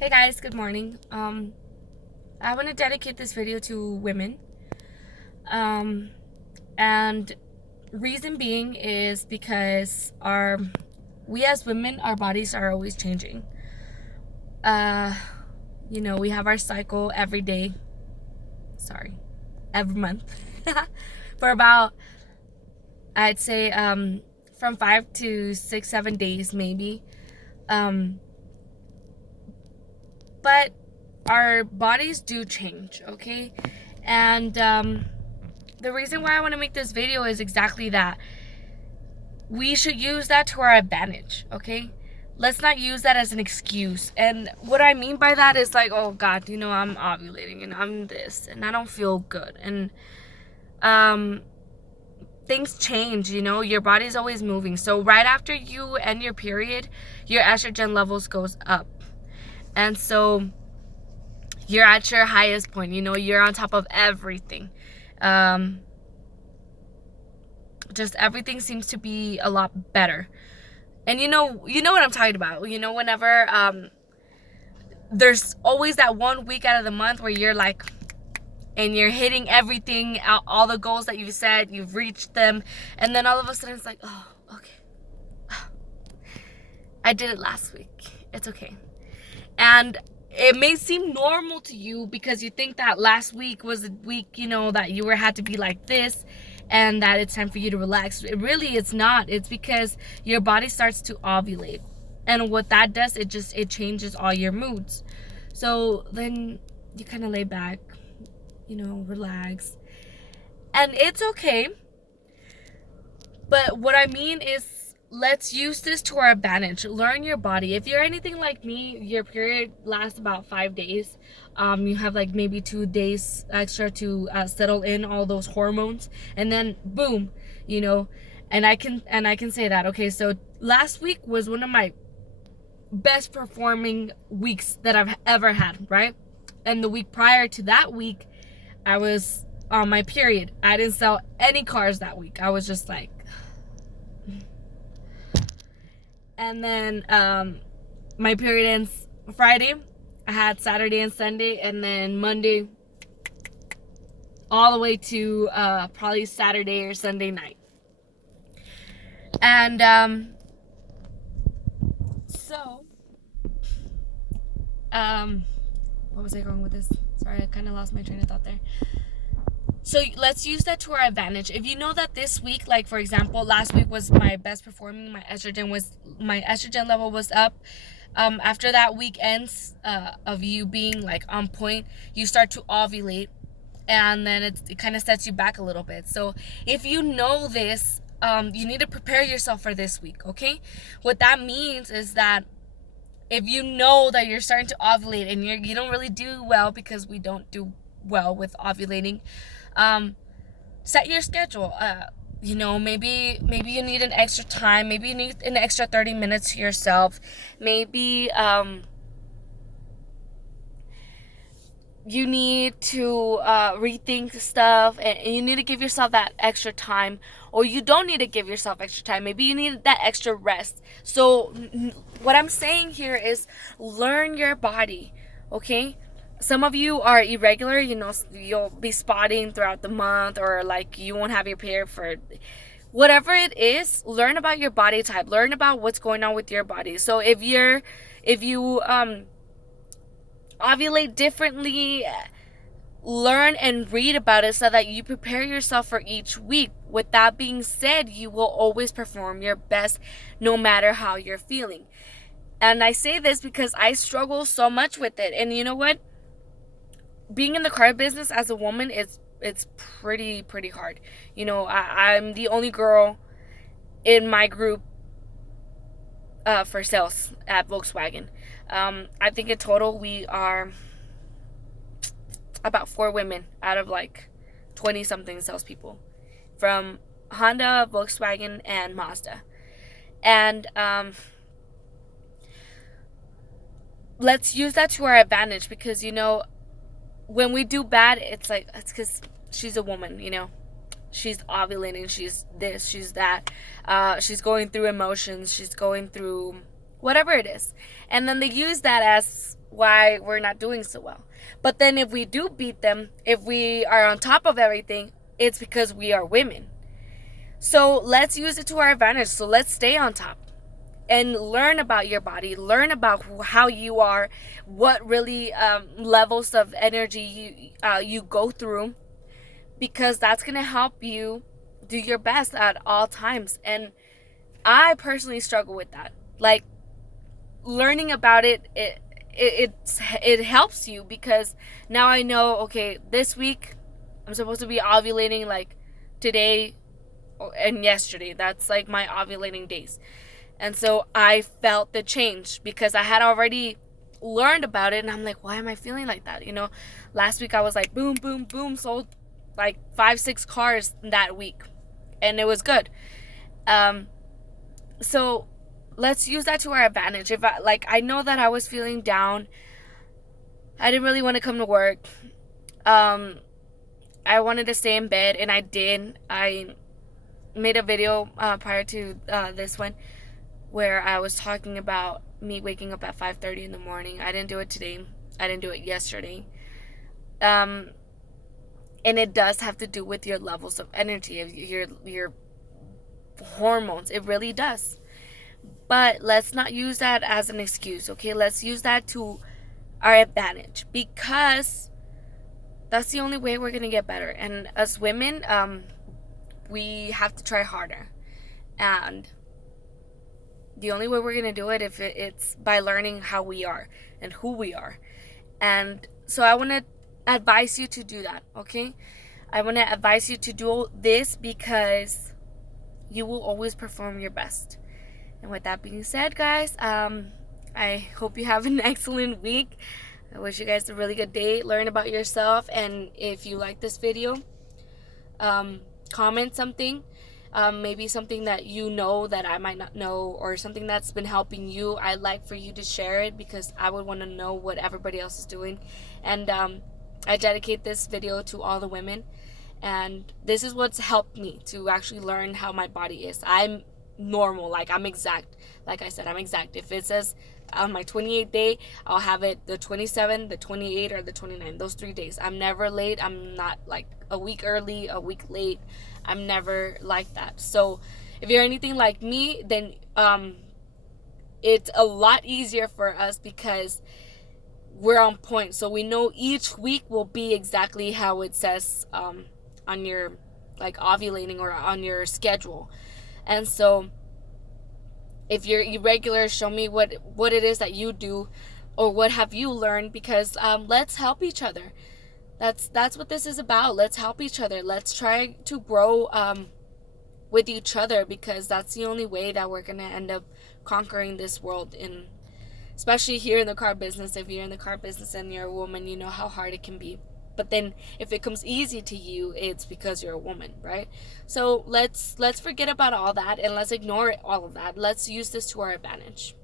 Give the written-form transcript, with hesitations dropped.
Hey guys, good morning. I want to dedicate this video to women. Um, and reason being is because we as women, our bodies are always changing. Uh, we have our cycle every day. Sorry, every month. For about, I'd say, from 5 to 6, 7 days maybe. Um, but our bodies do change, okay? And the reason why I want to make this video is exactly that. We should use that to our advantage, okay? Let's not use that as an excuse. And what I mean by that is like, oh God, I'm ovulating and I'm this and I don't feel good. And things change, your body's always moving. So right after you end your period, your estrogen levels goes up. And so you're at your highest point, you're on top of everything. Just everything seems to be a lot better. And you know what I'm talking about. Whenever there's always that 1 week out of the month where you're like, and you're hitting everything, all the goals that you've set, you've reached them, and then all of a sudden it's like, oh, okay. I did it last week. It's okay. And it may seem normal to you because you think that last week was a week, that you had to be like this and that it's time for you to relax. It's not. It's because your body starts to ovulate. And what that does, it changes all your moods. So then you kind of lay back, relax. And it's okay. But what I mean is, let's use this to our advantage. Learn your body. If you're anything like me, your period lasts about 5 days. You have like maybe 2 days extra to settle in all those hormones, and then boom, and I can say that. Okay, so last week was one of my best performing weeks that I've ever had, right? And the week prior to that week, I was on my period. I didn't sell any cars that week. I was just like. And then my period ends Friday. I had Saturday and Sunday, and then Monday all the way to probably Saturday or Sunday night. And what was I going with this? Sorry, I kind of lost my train of thought there. So let's use that to our advantage. If you know that this week, like for example, last week was my best performing, my estrogen level was up. After that week ends of you being like on point, you start to ovulate, and then it kind of sets you back a little bit. So if you know this, you need to prepare yourself for this week, okay? What that means is that if you know that you're starting to ovulate and you don't really do well, because we don't do well with ovulating, set your schedule. Maybe you need an extra time. Maybe you need an extra 30 minutes to yourself. Maybe you need to rethink stuff, and you need to give yourself that extra time, or you don't need to give yourself extra time. Maybe you need that extra rest. So what I'm saying here is learn your body, okay? Some of you are irregular, you'll be spotting throughout the month, or like you won't have your period for whatever it is. Learn about your body type, learn about what's going on with your body. So if you ovulate differently, learn and read about it so that you prepare yourself for each week. With that being said, you will always perform your best no matter how you're feeling. And I say this because I struggle so much with it. And you know what? Being in the car business as a woman, it's pretty hard. I'm the only girl in my group for sales at Volkswagen. I think in total we are about 4 women out of like 20 something salespeople from Honda, Volkswagen, and Mazda. And let's use that to our advantage, because when we do bad, it's because she's a woman, she's ovulating, she's this, she's that, she's going through emotions, she's going through whatever it is, and then they use that as why we're not doing so well. But then if we do beat them, if we are on top of everything, it's because we are women. So let's use it to our advantage. So let's stay on top and learn about your body, learn about how you are, what really levels of energy you go through, because that's going to help you do your best at all times. And I personally struggle with that. Like, learning about it helps you, because now I know, okay, this week I'm supposed to be ovulating like today and yesterday. That's like my ovulating days. And so I felt the change because I had already learned about it, and I'm like, why am I feeling like that? Last week I was like boom, boom, boom, sold like 5-6 cars that week, and it was good. So let's use that to our advantage. If I know that I was feeling down, I didn't really want to come to work. I wanted to stay in bed, and I did. I made a video prior to this one where I was talking about me waking up at 5:30 in the morning. I didn't do it today. I didn't do it yesterday. And it does have to do with your levels of energy, your hormones. It really does. But let's not use that as an excuse, okay? Let's use that to our advantage, because that's the only way we're going to get better. And as women, we have to try harder. And the only way we're going to do it, if it's by learning how we are and who we are. And so I want to advise you to do that, okay? I want to advise you to do this, because you will always perform your best. And with that being said, guys, I hope you have an excellent week. I wish you guys a really good day. Learn about yourself. And if you like this video, comment something. Maybe something that you know that I might not know, or something that's been helping you. I'd like for you to share it, because I would want to know what everybody else is doing. And I dedicate this video to all the women. And this is what's helped me to actually learn how my body is. I'm normal. Like, I'm exact. Like I said, I'm exact. If it says on my 28th day, I'll have it the 27, the 28, or the 29. Those 3 days. I'm never late. I'm not like a week early, a week late. I'm never like that. So if you're anything like me, then it's a lot easier for us, because we're on point. So we know each week will be exactly how it says on your like ovulating or on your schedule. And so if you're irregular, show me what it is that you do, or what have you learned, because let's help each other. That's what this is about. Let's help each other. Let's try to grow with each other, because that's the only way that we're going to end up conquering this world, especially here in the car business. If you're in the car business and you're a woman, you know how hard it can be. But then if it comes easy to you, it's because you're a woman, right? So let's forget about all that, and let's ignore all of that. Let's use this to our advantage.